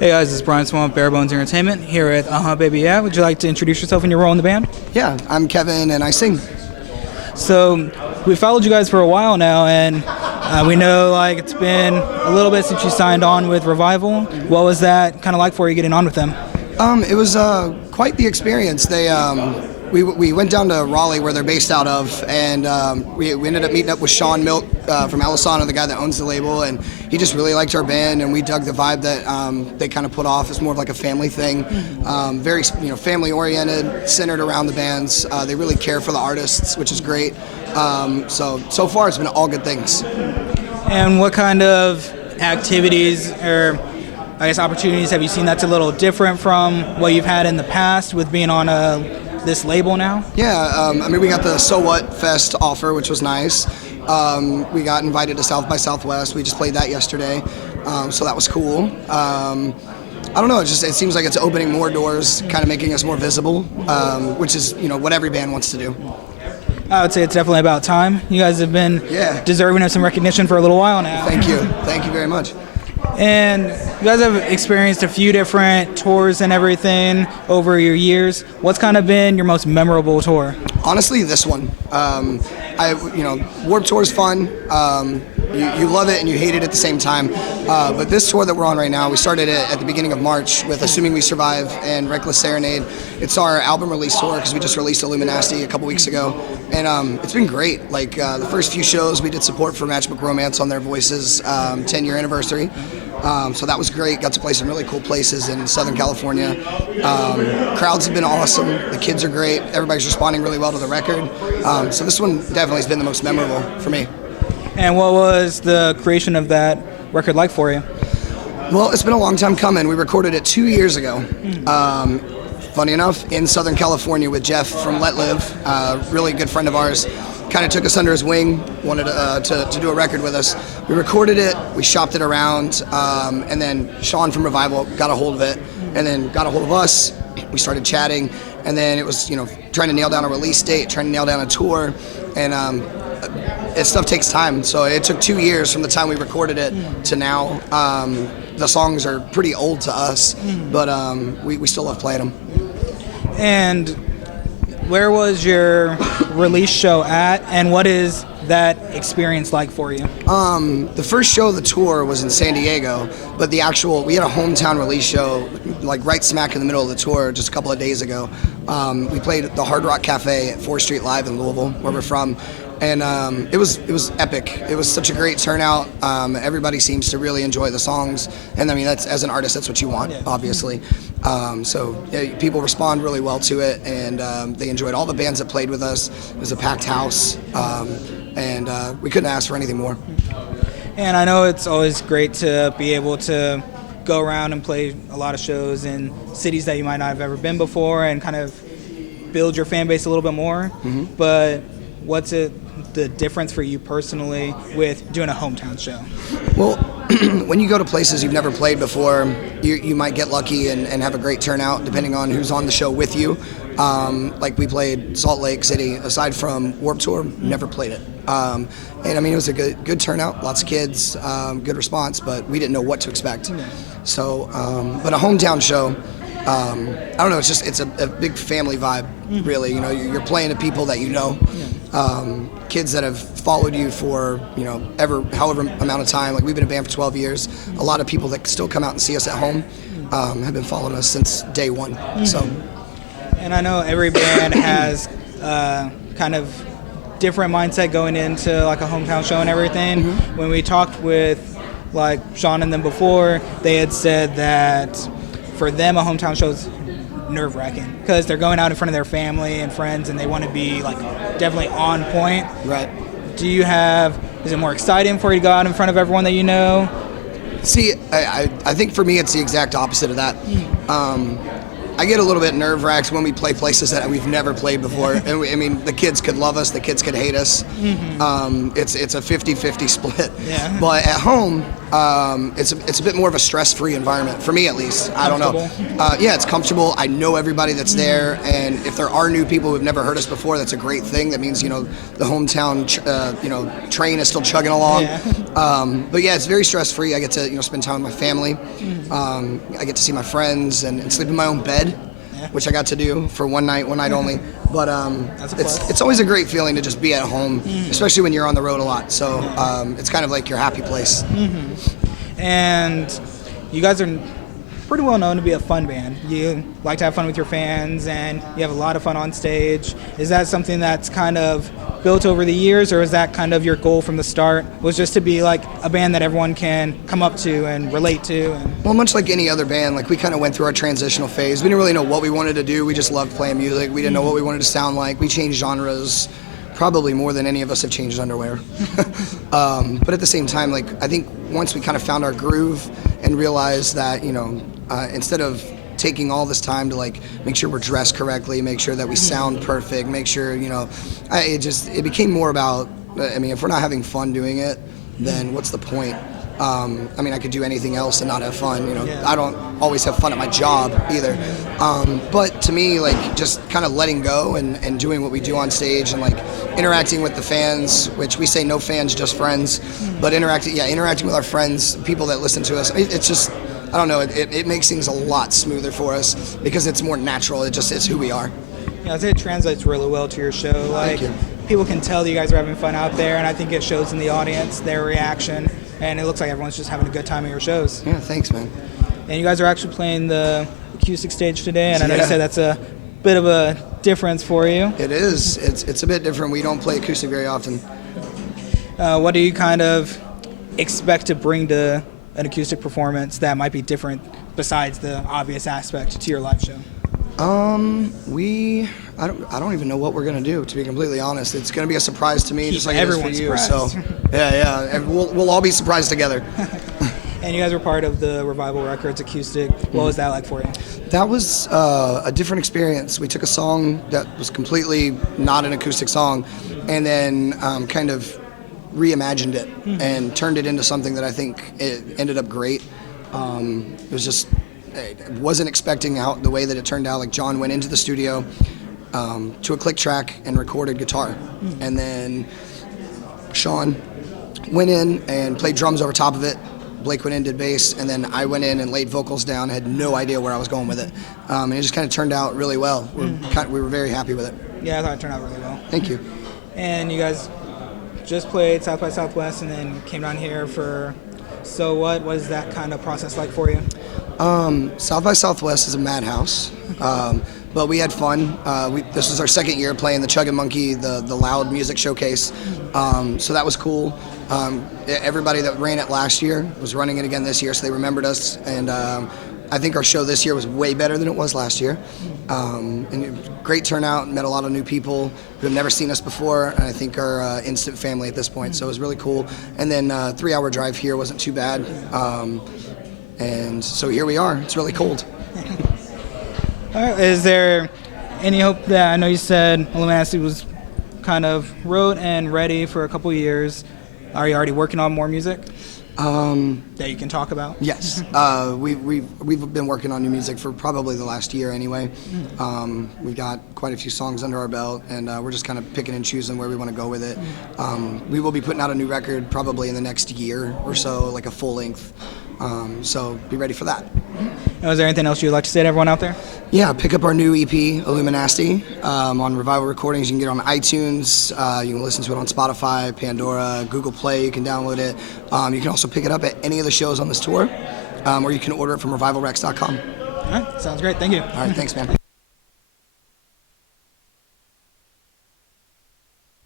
Hey guys, this is Brian Swan with BareBones Entertainment here with Baby Yeah. Would you like to introduce yourself and your role in the band? Yeah, I'm Kevin and I sing. So we followed you guys for a while now, and we know like it's been a little bit since you signed on with Revival. What was that kind of like for you getting on with them? It was quite the experience. We went down to Raleigh, where they're based out of, and we ended up meeting up with Sean Milk from Alisana, the guy that owns the label, and he just really liked our band, and we dug the vibe that they kind of put off. It's more of like a family thing, very family-oriented, centered around the bands. They really care for the artists, which is great. So far, it's been all good things. And what kind of activities or I guess opportunities have you seen that's a little different from what you've had in the past with being on this label now? Yeah, we got the So What Fest offer, which was nice. We got invited to South by Southwest. We just played that yesterday, so that was cool. I don't know, it seems like it's opening more doors, kind of making us more visible, which is what every band wants to do. I would say it's definitely about time. You guys have been deserving of some recognition for a little while now. Thank you very much. And you guys have experienced a few different tours and everything over your years. What's kind of been your most memorable tour? Honestly, this one. Warped Tour is fun. You love it and you hate it at the same time. But this tour that we're on right now, we started it at the beginning of March with Assuming We Survive and Reckless Serenade. It's our album release tour because we just released Illuminasty a couple weeks ago. And it's been great. Like the first few shows, we did support for Matchbook Romance on their Voices 10-year anniversary. So that was great. Got to play some really cool places in Southern California. Crowds have been awesome. The kids are great. Everybody's responding really well to the record. So this one definitely has been the most memorable for me. And what was the creation of that record like for you? Well, it's been a long time coming. We recorded it 2 years ago. Funny enough, in Southern California with Jeff from Let Live, a really good friend of ours. Kind of took us under his wing, wanted to do a record with us. We recorded it, we shopped it around, and then Sean from Revival got a hold of it, and then got a hold of us. We started chatting, and then it was trying to nail down a release date, trying to nail down a tour, and stuff takes time. So it took 2 years from the time we recorded it to now. The songs are pretty old to us, but we still love playing them. And where was your release show at, and what is that experience like for you? The first show of the tour was in San Diego, but we had a hometown release show, like right smack in the middle of the tour just a couple of days ago. We played at the Hard Rock Cafe at 4th Street Live in Louisville, where we're from. And it was epic. It was such a great turnout. Everybody seems to really enjoy the songs, and that's, as an artist, that's what you want, obviously. People respond really well to it, and they enjoyed all the bands that played with us. It was a packed house, and we couldn't ask for anything more. And I know it's always great to be able to go around and play a lot of shows in cities that you might not have ever been before, and kind of build your fan base a little bit more. But what's the difference for you personally with doing a hometown show? Well, when you go to places you've never played before, you might get lucky and have a great turnout depending on who's on the show with you. Like we played Salt Lake City. Aside from Warped Tour, never played it. And it was a good turnout, lots of kids, good response, but we didn't know what to expect. So, but a hometown show, I don't know, it's a big family vibe, really. You're playing to people that you know, kids that have followed you for, however amount of time. Like, we've been a band for 12 years. A lot of people that still come out and see us at home have been following us since day one. So. And I know every band has kind of different mindset going into like a hometown show and everything. When we talked with like Sean and them before, they had said that for them a hometown show is nerve-wracking because they're going out in front of their family and friends, and they want to be like definitely on point. Right. Is it more exciting for you to go out in front of everyone that you know? See, I think for me it's the exact opposite of that. I get a little bit nerve-wracked when we play places that we've never played before. And the kids could love us, the kids could hate us. It's a 50-50 split. Yeah. But at home, It's a bit more of a stress-free environment for me, at least. I don't know. Yeah, it's comfortable. I know everybody that's there, and if there are new people who've never heard us before, that's a great thing. That means, you know, the hometown train is still chugging along. Yeah. But yeah, it's very stress-free. I get to, you know, spend time with my family. I get to see my friends and sleep in my own bed, which I got to do for one night only. But it's always a great feeling to just be at home, especially when you're on the road a lot. So it's kind of like your happy place. And you guys are pretty well known to be a fun band. You like to have fun with your fans, and you have a lot of fun on stage. Is that something that's kind of built over the years, or is that kind of your goal from the start, was just to be like a band that everyone can come up to and relate to? Well, much like any other band, like we kind of went through our transitional phase. We didn't really know what we wanted to do. We just loved playing music. We didn't know what we wanted to sound like. We changed genres probably more than any of us have changed underwear. But at the same time, like, I think once we kind of found our groove and realized that, you know, instead of taking all this time to like make sure we're dressed correctly, make sure that we sound perfect, make sure, you know, it became more about, I mean, if we're not having fun doing it, then what's the point? I mean, I could do anything else and not have fun, you know. I don't always have fun at my job either. But to me, like, just kind of letting go and doing what we do on stage and like interacting with the fans, which we say no fans, just friends, but interacting with our friends, people that listen to us. It's just, I don't know, it makes things a lot smoother for us because it's more natural. It's who we are. Yeah, I'd say it translates really well to your show. Like, people can tell that you guys are having fun out there, and I think it shows in the audience, their reaction, and it looks like everyone's just having a good time at your shows. Yeah, thanks, man. And you guys are actually playing the acoustic stage today, and I know you said that's a bit of a difference for you. It is. It's a bit different. We don't play acoustic very often. What do you kind of expect to bring to an acoustic performance that might be different besides the obvious aspect to your live show? I don't even know what we're gonna do, to be completely honest. It's gonna be a surprise to me, just like it is for you. Surprised. So yeah, we'll all be surprised together. And you guys were part of the Revival Records acoustic. What was that like for you? That was a different experience. We took a song that was completely not an acoustic song, and then kind of reimagined it and turned it into something that I think it ended up great. It was just, I wasn't expecting the way that it turned out. Like, John went into the studio to a click track and recorded guitar, and then Sean went in and played drums over top of it. Blake went in, did bass, and then I went in and laid vocals down. I had no idea where I was going with it, and it just kind of turned out really well. We were very happy with it. Yeah, I thought it turned out really well. Thank you. And you guys just played South by Southwest and then came down here for So What? What is that kind of process like for you? South by Southwest is a madhouse, but we had fun. This was our second year playing the Chugga Monkey, the loud music showcase, so that was cool. Everybody that ran it last year was running it again this year, so they remembered us, and I think our show this year was way better than it was last year. And great turnout, met a lot of new people who have never seen us before, and I think are instant family at this point, so it was really cool. And then 3-hour drive here wasn't too bad. And so here we are. It's really cold. All right. Is there any hope that, I know you said Illuminasty was kind of wrote and ready for a couple years. Are you already working on more music that you can talk about? Yes. We've been working on new music for probably the last year anyway. We've got quite a few songs under our belt, and we're just kind of picking and choosing where we want to go with it. We will be putting out a new record probably in the next year or so, like a full length. So be ready for that. And was there anything else you'd like to say to everyone out there? Yeah, pick up our new EP, Illuminasty, on Revival Recordings. You can get it on iTunes. You can listen to it on Spotify, Pandora, Google Play. You can download it. You can also pick it up at any of the shows on this tour, or you can order it from revivalrex.com. All right, sounds great. Thank you. All right, thanks, man.